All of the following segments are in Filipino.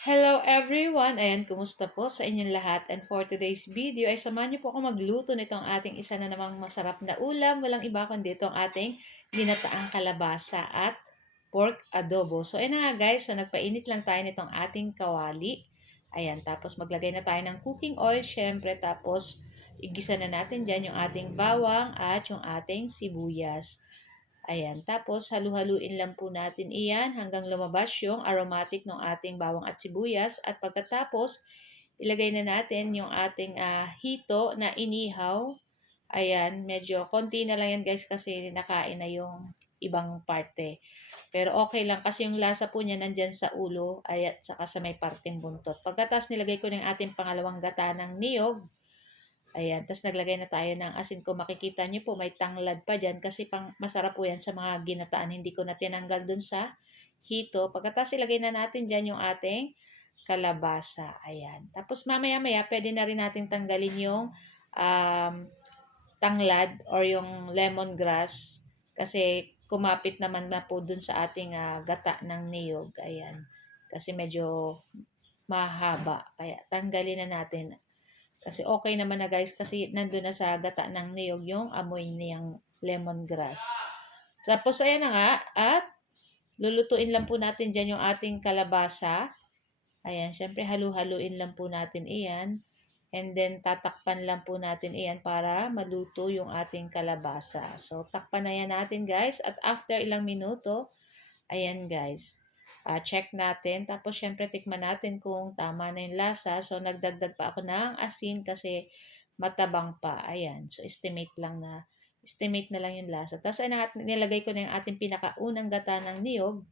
Hello everyone! Ayan, kumusta po sa inyong lahat? And for today's video ay samahan niyo po ako magluto nitong ating isa na namang masarap na ulam. Walang iba kundi itong ating ginataang kalabasa at pork adobo. So ayan na nga guys, so nagpainit lang tayo nitong ating kawali. Ayan, tapos maglagay na tayo ng cooking oil syempre. Tapos igisa na natin dyan yung ating bawang at yung ating sibuyas. Ayan. Tapos, halu-haluin lang po natin iyan hanggang lumabas yung aromatic ng ating bawang at sibuyas. At pagkatapos, ilagay na natin yung ating hito na inihaw. Ayan, medyo konti na lang yan guys kasi nakain na yung ibang parte. Pero okay lang kasi yung lasa po niya nandyan sa ulo ay at saka sa may parteng buntot. Pagkatapos nilagay ko ng ating pangalawang gata ng niyog. Ayan, tapos naglagay na tayo ng asin. Kung makikita nyo po, may tanglad pa dyan kasi masarap po yan sa mga ginataan. Hindi ko na tinanggal dun sa hito. Pagkatapos ilagay na natin dyan yung ating kalabasa. Ayan. Tapos mamaya-maya, pwede na rin natin tanggalin yung um, tanglad or yung lemongrass kasi kumapit naman na po dun sa ating gata ng niyog. Ayan. Kasi medyo mahaba. Kaya tanggalin na natin. Kasi okay naman na guys kasi nandun na sa gata ng niyog yung amoy niyang lemongrass. Tapos ayan na nga at lulutuin lang po natin dyan yung ating kalabasa. Ayan, syempre halu-haluin lang po natin iyan. And then tatakpan lang po natin iyan para maluto yung ating kalabasa. So takpan na yan natin guys at after ilang minuto, ayan guys. Check natin. Tapos, syempre, tikman natin kung tama na yung lasa. So, nagdagdag pa ako ng asin kasi matabang pa. Ayan. So, estimate na lang yung lasa. Tapos, nilagay ko na yung ating pinakaunang gata ng niyog.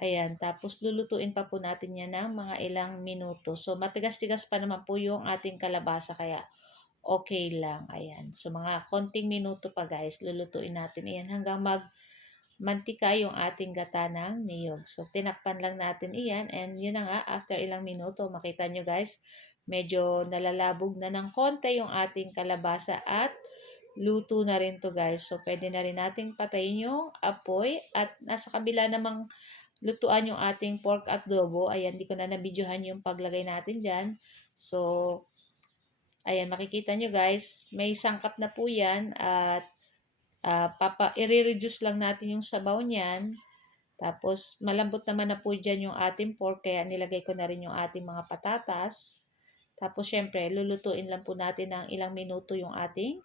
Ayan. Tapos, lulutuin pa po natin yan ng mga ilang minuto. So, matigas-tigas pa naman po yung ating kalabasa. Kaya, okay lang. Ayan. So, mga konting minuto pa guys. Lulutuin natin. Ayan. Hanggang mantika yung ating gata ng niyog. So, tinakpan lang natin iyan. And yun na nga, after ilang minuto, makita nyo guys, medyo nalalabog na ng konti yung ating kalabasa at luto na rin to guys. So, pwede na rin nating patayin yung apoy at nasa kabila namang lutuan yung ating pork at adobo. Ayan, di ko na nabidyohan yung paglagay natin dyan. So, ayan, makikita nyo guys, may sangkap na po yan at i-reduce lang natin yung sabaw niyan. Tapos, malambot naman na po dyan yung ating pork, kaya nilagay ko na rin yung ating mga patatas. Tapos, syempre, lulutuin lang po natin ng ilang minuto yung ating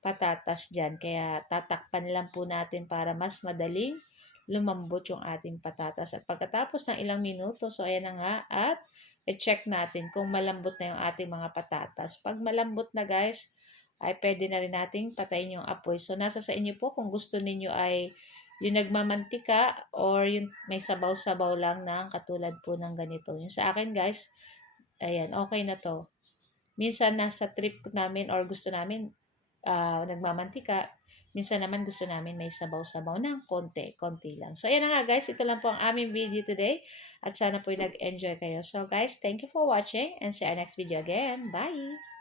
patatas dyan. Kaya, tatakpan lang po natin para mas madaling lumambot yung ating patatas. At pagkatapos ng ilang minuto, so ayan na nga, at i-check natin kung malambot na yung ating mga patatas. Pag malambot na guys, ay pwede na rin nating patayin yung apoy. So, nasa sa inyo po kung gusto ninyo ay yung nagmamantika or yung may sabaw-sabaw lang ng katulad po ng ganito. Yung sa akin guys, ayan, okay na to. Minsan nasa trip namin or gusto namin nagmamantika. Minsan naman gusto namin may sabaw-sabaw ng konti, konti lang. So, ayan na nga guys. Ito lang po ang aming video today. At sana po nag-enjoy kayo. So, guys, thank you for watching and see our next video again. Bye!